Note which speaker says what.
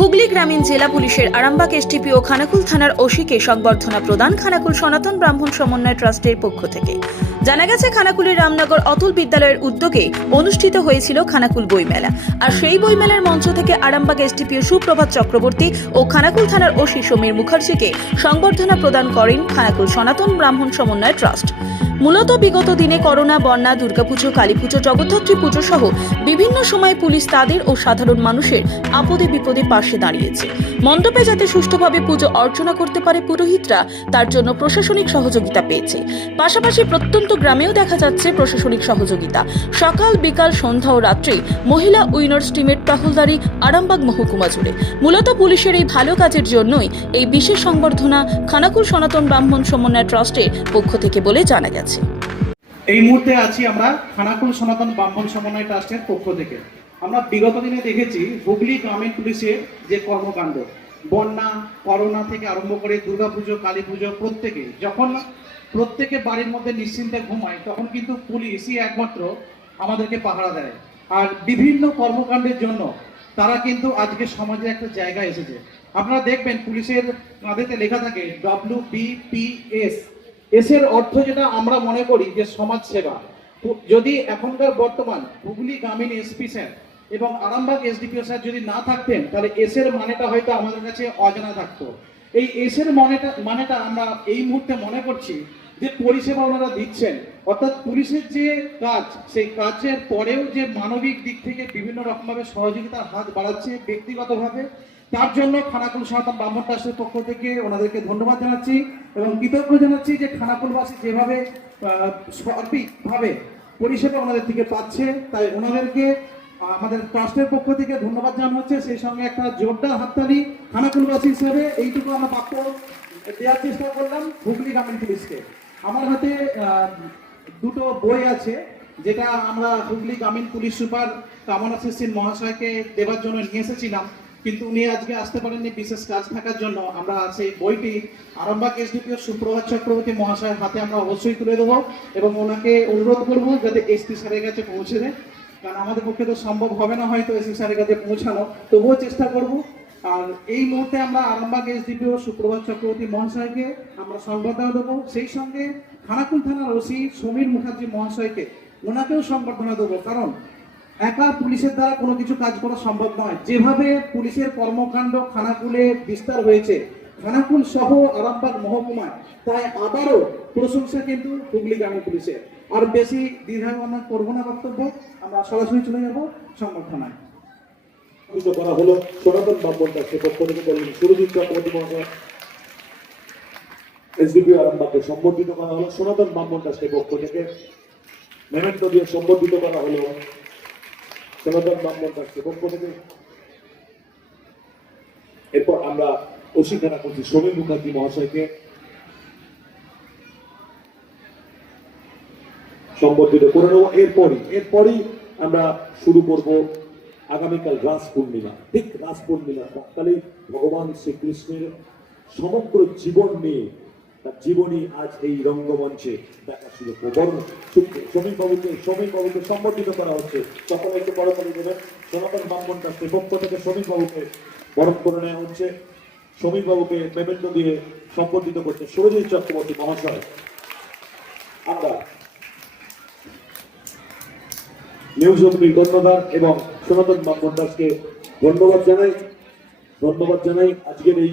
Speaker 1: হুগলি গ্রামীণ জেলা পুলিশের আরামবাগ এসটিপি ও খানাকুল থানার ওসিকে সংবর্ধনা প্রদান খানাকুল সনাতন ব্রাহ্মণ সমন্বয় ট্রাস্টের পক্ষ থেকে। জানা গেছে, খানাকুলের রামনগর অতুল বিদ্যালয়ের উদ্যোগে অনুষ্ঠিত হয়েছিল খানাকুল বইমেলা। আর সেই বইমেলার মঞ্চ থেকে আরামবাগ এসটিপিও সুপ্রভাত চক্রবর্তী ও খানাকুল থানার ওসি সমীর মুখার্জিকে সংবর্ধনা প্রদান করেন খানাকুল সনাতন ব্রাহ্মণ সমন্বয় ট্রাস্ট। মূলত বিগত দিনে করোনা, বন্যা, দুর্গাপুজো, কালীপুজো, জগদ্ধাত্রী পুজো সহ বিভিন্ন সময় পুলিশ তাদের ও সাধারণ মানুষের আপদে বিপদে পাশে দাঁড়িয়েছে। মণ্ডপে যাতে সুষ্ঠুভাবে পুজো অর্চনা করতে পারে পুরোহিতরা, তার জন্য প্রশাসনিক সহযোগিতা পেয়েছে। পাশাপাশি প্রত্যন্ত গ্রামেও দেখা যাচ্ছে প্রশাসনিক সহযোগিতা। সকাল, বিকাল, সন্ধ্যা ও রাত্রি মহিলা উইনার্স টিমের টহলদারি আরামবাগ মহকুমা জুড়ে। মূলত পুলিশের এই ভালো কাজের জন্যই এই বিশেষ সংবর্ধনা খানাকুল সনাতন ব্রাহ্মণ সমন্বয় ট্রাস্টের পক্ষ থেকে বলে জানা গেছে।
Speaker 2: এই মুহূর্তে আছি আমরা খানাকুল সনাতন ব্রাহ্মণ সমন্বয় ট্রাস্টের পক্ষ থেকে। আমরা বিগত দিনে দেখেছি হুগলি গ্রামীণ পুলিশের যে কর্মকাণ্ড, বন্যা, করোনা থেকে আরম্ভ করে দুর্গাপুজো কালী পুজো প্রত্যেকে, যখন প্রত্যেকে বাড়ির মধ্যে নিশ্চিন্তে ঘুমায়, তখন কিন্তু পুলিশই একমাত্র আমাদেরকে পাহারা দেয়। আর বিভিন্ন কর্মকাণ্ডের জন্য তারা কিন্তু আজকে সমাজে একটা জায়গায় এসেছে। আপনারা দেখবেন পুলিশের কাঁধেতে লেখা থাকে ডব্লিউ বিপিএস এসের অর্থ যেটা আমরা মনে করি যে সমাজ সেবা যদি এখনকার বর্তমান হুগলি গ্রামীণ এসপি স্যার এবং আরামবাগ এসডিপিও স্যার যদি না থাকতেন, তাহলে এসের মানেটা হয়তো আমাদের কাছে অজানা থাকতো। এই এসের মানেটা মানেটা আমরা এই মুহূর্তে মনে করছি যে পরিষেবা ওনারা দিচ্ছেন। অর্থাৎ পুলিশের যে কাজ, সেই কাজের পরেও যে মানবিক দিক থেকে বিভিন্ন রকমভাবে সহযোগিতার হাত বাড়াচ্ছে ব্যক্তিগতভাবে তার জন্য খানাকুল সনাতন ব্রাহ্মণ ট্রাস্টের পক্ষ থেকে ওনাদেরকে ধন্যবাদ জানাচ্ছি এবং কৃতজ্ঞ জানাচ্ছি যে খানাকুলবাসী যেভাবে সঠিকভাবে পরিষেবা ওনাদের থেকে পাচ্ছে, তাই ওনাদেরকে আমাদের ট্রাস্টের পক্ষ থেকে ধন্যবাদ জানানো হচ্ছে সেই সঙ্গে একটা জোরদার হাততালি খানাকুলবাসী হিসেবে এইটুকু আমরা বাক্য দেওয়ার চেষ্টা করলাম হুগলি গ্রামীণ পুলিশকে। আমার হাতে দুটো বই আছে, যেটা আমরা হুগলি গ্রামীণ পুলিশ সুপার কামনা সিং মহাশয়কে দেওয়ার জন্য নিয়ে এসেছিলাম। কিন্তু উনি আজকে আসতে পারেননি বিশেষ কাজ থাকার জন্য। আমরা সেই বইটি আরামবাগ এসডিপিও সুপ্রভাত চক্রবর্তী মহাশয়ের হাতে আমরা অবশ্যই তুলে দেবো এবং ওনাকে অনুরোধ করব যাতে এসপি স্যারের কাছে পৌঁছে দেয়। কারণ আমাদের পক্ষে তো সম্ভব হবে না হয়তো এসপি স্যারের কাছে পৌঁছানো। তবুও চেষ্টা করব। আর এই মুহূর্তে আমরা আরামবাগ এসডিপিও সুপ্রভাত চক্রবর্তী মহাশয়কে আমরা সংবর্ধনা দেবো। সেই সঙ্গে খানাকুল থানার ওসি সমীর মুখার্জি মহাশয়কে ওনাকেও সংবর্ধনা দেবো। কারণ একা পুলিশের দ্বারা কোনো কিছু কাজ করা সম্ভব নয়। যেভাবে পুলিশের কর্মকাণ্ড খানাকুলে বিস্তার হয়েছে, খানাকুল সহ আরামবাগ মহকুমায়, তাই আবারও প্রশংসা কিন্তু হুগলি গ্রামের পুলিশের। আর বেশি দীর্ঘায়ু আমরা করব না বক্তব্য, আমরা সরাসরি চলে যাব সংবর্ধনায়।
Speaker 3: করা হলো, সনাতন থেকে বললেন সুরজিৎ চক্রবর্তী মহাশয়, এসডিপি আরামবাগকে সম্বর্ধিত করা হলো, সনাতন ব্রাহ্মণ ট্রাস্টের পক্ষ থেকে মেমেন্টো দিয়ে সম্বর্ধিত করা হলো। সনাতন ব্রাহ্মণ ট্রাস্টের পক্ষ থেকে এরপর আমরা অস্বীকারা করছি মহাশয়কে। সম্বর্ধিত করে নেব। এরপরই এরপরই আমরা শুরু করব আগামীকাল রাস পূর্ণিমা। ঠিক রাস পূর্ণিমা সকালে ভগবান শ্রীকৃষ্ণের সমগ্র জীবন নিয়ে তার জীবনী আজ এই রঙ্গমঞ্চে দেখা শুরু বাবুকে সমীর বাবুকে সম্বর্ধিত করা হচ্ছে। সকলে একটু বড় করে দেবেন, সনাতন ব্রাহ্মণ ট্রাস্টের পক্ষ থেকে সমীর বাবুকে বরণ করে নেওয়া হচ্ছে। সমীর বাবুকে পেমেন্ট দিয়ে সম্বর্ধিত করছে সুরজিৎ চক্রবর্তী মহাশয়। আমরা নিউজ অগ্নির কর্ণধার এবং সনাতন ব্রাহ্মণ দাসকে ধন্যবাদ জানাই। ধন্যবাদ জানাই আজকের এই